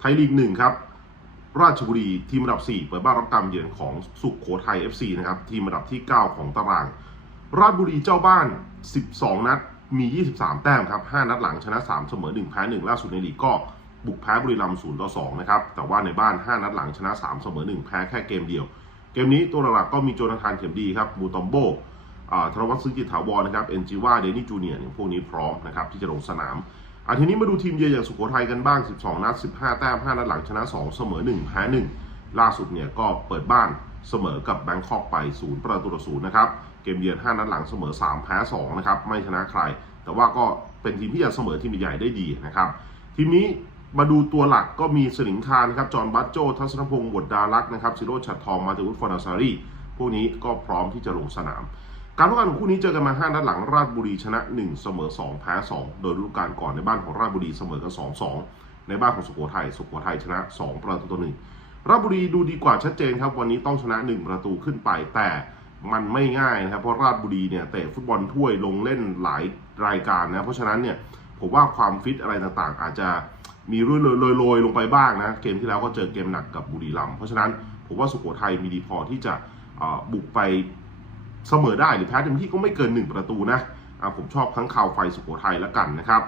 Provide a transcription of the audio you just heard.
ไทยลีกหนึ่งครับ ราชบุรีทีมอันดับ 4 เปิดบ้านรับการเยือนของสุขโขทัย FC นะครับ ทีมอันดับที่ 9 ของตาราง ราชบุรีเจ้าบ้าน 12 นัด มี 23 แต้มครับ 5 นัดหลังชนะ 3 เสมอ 1 แพ้ 1 ล่าสุดในลีกก็บุกแพ้บุรีรัมย์0ต่อ 2 นะครับ แต่ว่าในบ้าน 5 นัดหลังชนะ 3 เสมอ 1 แพ้แค่เกมเดียว เกมนี้ตัวหลักๆก็มีโจนาธานเข็มดีครับมูตอมโบธนวัฒน์ซึ้งจิตถาวรนะครับเอ็นจิว่าเดนี่จูเนียร์เนี่ยพวกนี้พร้อมนะครับที่จะลงสนาม อาทีนี้มาดูทีมเยือนอย่างสุโขทัยกันบ้าง 12 นัด 15 แต้ม 5 นัดหลังชนะ 2 เสมอ 1 แพ้ 1 ล่าสุดเนี่ยก็เปิดบ้านเสมอกับแบงคอกไป 0 ประตูต่อ0นะครับ เกมเยือน 5 นัดหลังเสมอ 3 แพ้ 2 นะครับ ไม่ชนะใคร แต่ว่าก็เป็นทีมที่จะเสมอทีมใหญ่ได้ดีนะครับ ทีมนี้มาดูตัวหลักก็มีสลิงคารนะครับ จอห์นบัตโจ ทัศนพงศ์บดดารักษ์นะครับซิโรชัดทอง มาติวุฒิฟอนาซารีพวกนี้ก็พร้อมที่จะลงสนาม การพบกันของคู่นี้เจอกันมา 5 นัดหลังราชบุรีชนะ 1 เสมอ 2 แพ้ 2 โดยฤดูกาลก่อนในบ้านของราชบุรีเสมอกัน2-2 ในบ้านของสุโขทัยสุโขทัยชนะ 2 ประตูต่อ1ราชบุรีดูดีกว่าชัดเจนครับ วันนี้ต้องชนะ 1 ประตูขึ้นไปแต่มันไม่ง่ายนะครับเพราะราชบุรีเนี่ยเตะฟุตบอลถ้วยลงเล่นหลายรายการนะเพราะฉะนั้นเนี่ยผมว่าความฟิตอะไรต่างๆ อาจจะมีรุ่ยโรยๆลงไปบ้างนะเกมที่แล้วก็เจอเกมหนักกับบุรีรัมย์เพราะฉะนั้นผมว่าสุโขทัยมีดีพอที่จะบุกไป เสมอได้หรือแพ้เต็มที่ก็ไม่เกิน 1 ประตูนะผมชอบทั้งข่าวไฟสุโขทัยแล้วกันนะครับ